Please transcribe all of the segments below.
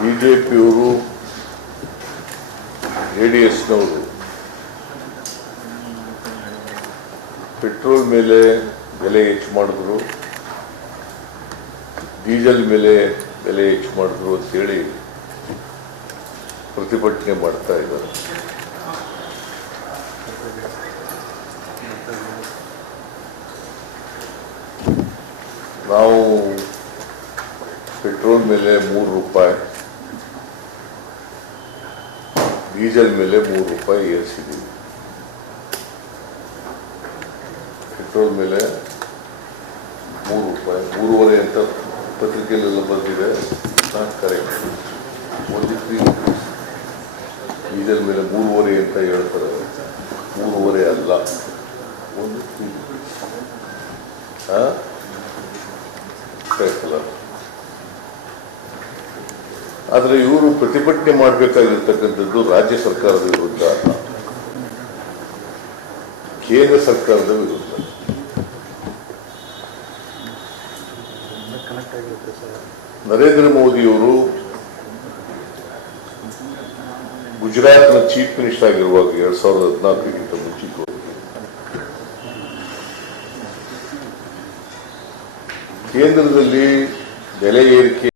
ಬಿಜೆಪಿಯವರು ಜೆಡಿಎಸ್ನವರು ಪೆಟ್ರೋಲ್ ಮೇಲೆ ಬೆಲೆ ಹೆಚ್ಚು ಮಾಡಿದ್ರು, ಡೀಸೆಲ್ ಮೇಲೆ ಬೆಲೆ ಹೆಚ್ಚು ಮಾಡಿದ್ರು ಅಂತೇಳಿ ಪ್ರತಿಭಟನೆ ಮಾಡ್ತಾ ಇದ್ದಾರೆ. ನಾವು ಪೆಟ್ರೋಲ್ ಮೇಲೆ ₹3, ಡೀಸೆಲ್ ಮೇಲೆ ₹3 ಏರಿಸಿದ್ದೀವಿ. ಪೆಟ್ರೋಲ್ ಮೇಲೆ ₹3, 3.5 ಅಂತ ಪತ್ರಿಕೆಯಲ್ಲೆಲ್ಲ ಬಂದಿದೆ. ಕರೆಕ್ಟ್. ಡೀಸೆಲ್ ಮೇಲೆ 3.5 ಅಂತ ಹೇಳ್ತಾರೆ. 3.5 ಅಲ್ಲ, 1 ಕರೆಕ್ಟ್ ಅಲ್ಲ. ಆದರೆ ಇವರು ಪ್ರತಿಭಟನೆ ಮಾಡಬೇಕಾಗಿರ್ತಕ್ಕಂಥದ್ದು ರಾಜ್ಯ ಸರ್ಕಾರದ ವಿರುದ್ಧ ಅಲ್ಲ, ಕೇಂದ್ರ ಸರ್ಕಾರದ ವಿರುದ್ಧ. ನರೇಂದ್ರ ಮೋದಿಯವರು ಗುಜರಾತ್ನ ಚೀಫ್ ಮಿನಿಸ್ಟರ್ ಆಗಿರುವಾಗ 2014ಗಿಂತ ಮುಂಚಿತವಾಗಿ ಕೇಂದ್ರದಲ್ಲಿ ಬೆಲೆ ಏರಿಕೆ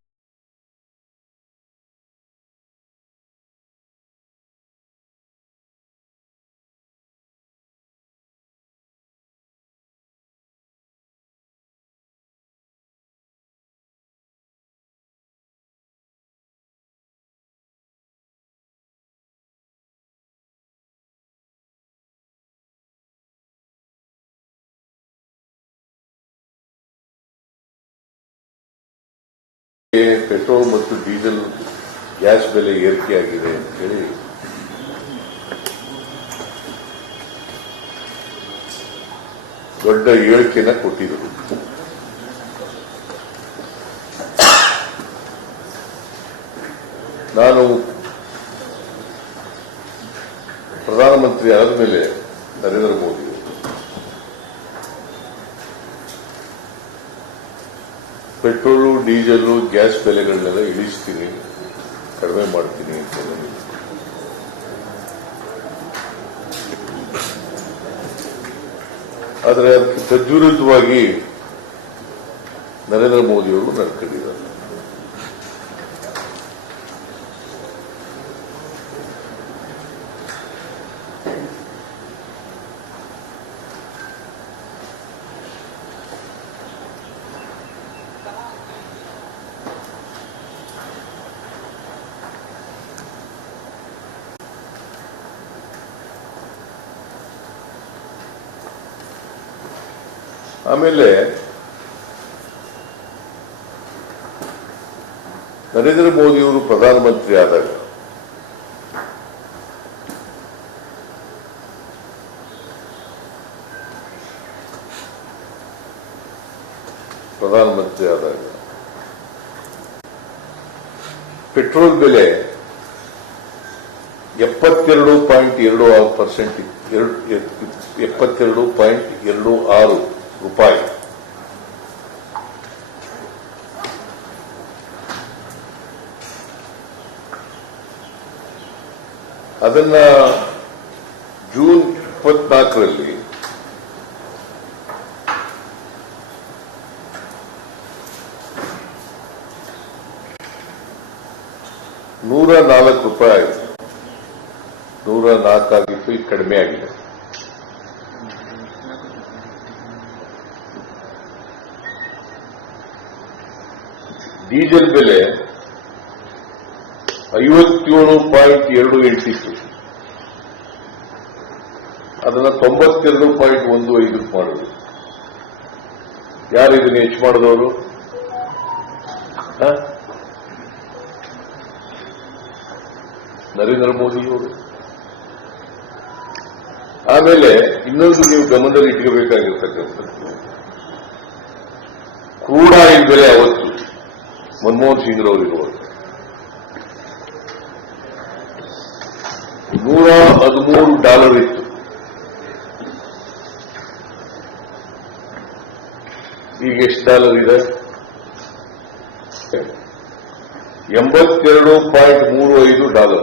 ಪೆಟ್ರೋಲ್ ಮತ್ತು ಡೀಸೆಲ್ ಗ್ಯಾಸ್ ಬೆಲೆ ಏರಿಕೆಯಾಗಿದೆ ಅಂತ ಹೇಳಿ ದೊಡ್ಡ ಹೇಳಿಕೆನ ಕೊಟ್ಟಿದ್ದರು. ನಾನು ಪ್ರಧಾನಮಂತ್ರಿ ಆದ ಮೇಲೆ Narendra Modi petrol, diesel, gas ಬೆಲೆಗಳನ್ನೆಲ್ಲ ಇಳಿಸ್ತೀನಿ, ಕಡಿಮೆ ಮಾಡ್ತೀನಿ ಅಂತ ಹೇಳಿದ್ರು. ಆದರೆ ಅದಕ್ಕೆ ತದ್ವಿರುದ್ಧವಾಗಿ ನರೇಂದ್ರ ಮೋದಿಯವರು ನಡ್ಕೊಂಡಿದ್ದಾರೆ. ಆಮೇಲೆ ನರೇಂದ್ರ ಮೋದಿಯವರು ಪ್ರಧಾನಮಂತ್ರಿ ಆದಾಗ ಪೆಟ್ರೋಲ್ ಬೆಲೆ 72.26%, 72.26 ರೂಪಾಯಿ. ಅದನ್ನ ಜೂನ್ 24ರಲ್ಲಿ ₹104 ಆಯಿತು. 104 ಆಗಿತ್ತು, ಈಗ ಕಡಿಮೆ ಆಗಿದೆ. ಡೀಸೆಲ್ ಬೆಲೆ 57.28 ಇತ್ತು, ಅದನ್ನ 92.15 ಮಾಡಿದ್ರು. ಯಾರು ಇದನ್ನ ಹೆಚ್ಚು ಮಾಡಿದವರು? ನರೇಂದ್ರ ಮೋದಿಯವರು. ಆಮೇಲೆ ಇನ್ನೊಂದು ನೀವು ಗಮನದಲ್ಲಿ ಇಟ್ಕೋಬೇಕಾಗಿರ್ತಕ್ಕಂಥದ್ದು, ಕ್ರೂಡ್ ಆಯಿಲ್ ಬೆಲೆ ಅವತ್ತು ಮನಮೋಹನ್ ಸಿಂಗ್ ರವರಿರುವಾಗ $113 ಇತ್ತು. ಈಗ ಎಷ್ಟು ಡಾಲರ್ ಇದೆ? $82.35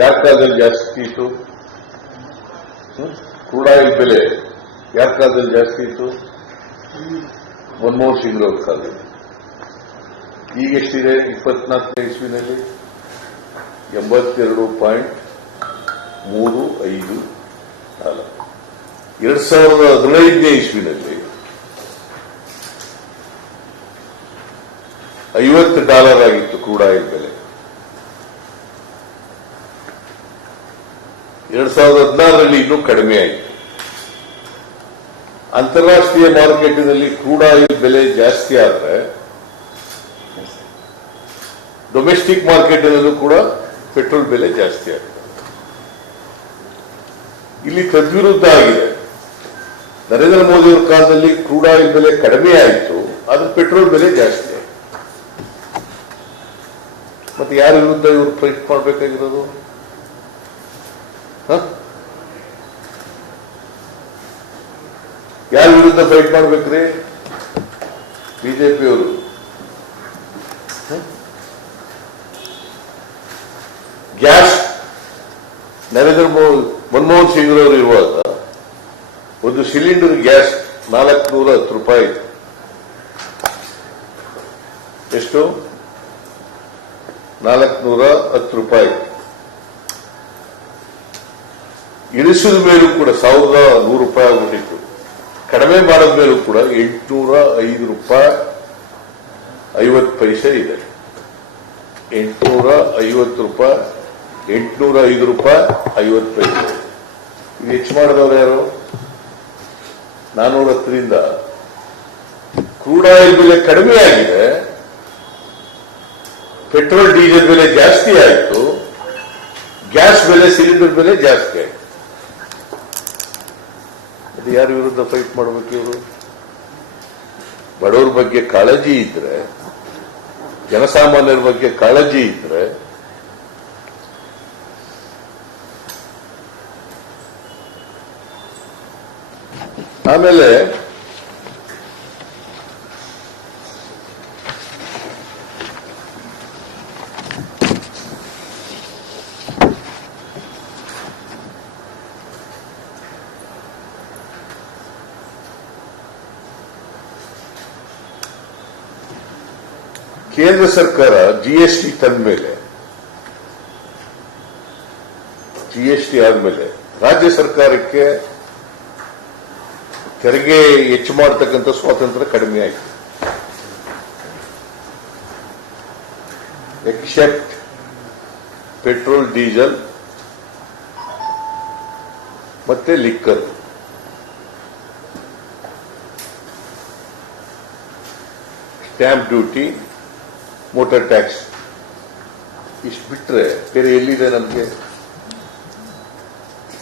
ಯಾರ ಕಾಲದಲ್ಲಿ ಜಾಸ್ತಿ ಇತ್ತು? ಕ್ರೂಡ್ ಆಯಿಲ್ ಬೆಲೆ ಯಾರ ಕಾಲದಲ್ಲಿ ಜಾಸ್ತಿ ಇತ್ತು? ಮನಮೋಹನ್ ಸಿಂಗ್ ಅವ್ರ ಕಾಲದಲ್ಲಿ. ಈಗ ಎಷ್ಟಿದೆ? 24ನೇ ಇಸ್ವಿನಲ್ಲಿ 82.35. 2015ನೇ ಇಸ್ವಿನಲ್ಲಿ $50 ಆಗಿತ್ತು ಕ್ರೂಡ್ ಆಯಿಲ್ ಬೆಲೆ. 2016ರಲ್ಲಿ ಇನ್ನೂ ಕಡಿಮೆ ಆಯಿತು. ಅಂತಾರಾಷ್ಟ್ರೀಯ ಮಾರುಕಟ್ಟೆಯಲ್ಲಿ ಕ್ರೂಡ್ ಆಯಿಲ್ ಬೆಲೆ ಜಾಸ್ತಿ ಆದರೆ ಡೊಮೆಸ್ಟಿಕ್ ಮಾರ್ಕೆಟ್ನಲ್ಲೂ ಕೂಡ ಪೆಟ್ರೋಲ್ ಬೆಲೆ ಜಾಸ್ತಿ ಆಗಿದೆ. ಇಲ್ಲಿ ತದ್ವಿರುದ್ಧ ಆಗಿದೆ. ನರೇಂದ್ರ ಮೋದಿ ಅವರ ಕಾಲದಲ್ಲಿ ಕ್ರೂಡ್ ಆಯಿಲ್ ಬೆಲೆ ಕಡಿಮೆ ಆಯಿತು, ಆದ್ರೆ ಪೆಟ್ರೋಲ್ ಬೆಲೆ ಜಾಸ್ತಿ ಆಯಿತು. ಮತ್ತೆ ಯಾರ ವಿರುದ್ಧ ಇವರು ಫೈಟ್ ಮಾಡಬೇಕಾಗಿರೋದು? ಯಾರ ವಿರುದ್ಧ ಫೈಟ್ ಮಾಡ್ಬೇಕ್ರಿ? ಬಿಜೆಪಿಯವರು. ಗ್ಯಾಸ್ ಮನಮೋಹನ್ ಸಿಂಗ್ ಅವರು ಇರುವಾಗ ಒಂದು ಸಿಲಿಂಡರ್ ಗ್ಯಾಸ್ $410. ಎಷ್ಟು? $410. ಇಳಿಸಿದ ಮೇಲೂ ಕೂಡ $1,100 ಆಗ್ಬಿಟ್ಟಿತ್ತು. ಕಡಿಮೆ ಮಾಡಿದ ಮೇಲೂ ಕೂಡ $805.50 ಇದೆ. $805.50. ಇದು ಹೆಚ್ಚು ಮಾಡಿದವರು ಯಾರು? 410ರಿಂದ ಕ್ರೂಡ್ ಆಯಿಲ್ ಬೆಲೆ ಕಡಿಮೆ ಆಗಿದೆ, ಪೆಟ್ರೋಲ್ ಡೀಸೆಲ್ ಬೆಲೆ ಜಾಸ್ತಿ ಆಯಿತು, ಗ್ಯಾಸ್ ಬೆಲೆ ಸಿಲಿಂಡರ್ ಬೆಲೆ ಜಾಸ್ತಿ ಆಯಿತು. ಅದು ಯಾರ ವಿರುದ್ಧ ಫೈಟ್ ಮಾಡಬೇಕು ಇವರು? ಬಡವರ ಬಗ್ಗೆ ಕಾಳಜಿ ಇದ್ರೆ, ಜನಸಾಮಾನ್ಯರ ಬಗ್ಗೆ ಕಾಳಜಿ ಇದ್ರೆ ಆಮೇಲೆ ಕೇಂದ್ರ ಸರ್ಕಾರ ಜಿಎಸ್ಟಿ ತಂದ ಮೇಲೆ, ಜಿಎಸ್ಟಿ ಆದ್ಮೇಲೆ ರಾಜ್ಯ ಸರ್ಕಾರಕ್ಕೆ ತೆರಿಗೆ ಹೆಚ್ಚು ಮಾಡತಕ್ಕಂಥ ಸ್ವಾತಂತ್ರ್ಯ ಕಡಿಮೆ ಆಯಿತು. ಎಕ್ಸೆಪ್ಟ್ ಪೆಟ್ರೋಲ್, ಡೀಸೆಲ್ ಮತ್ತೆ liquor. Stamp duty, motor tax ಇಷ್ಟು ಬಿಟ್ರೆ ಬೇರೆ ಎಲ್ಲಿದೆ ನಮಗೆ?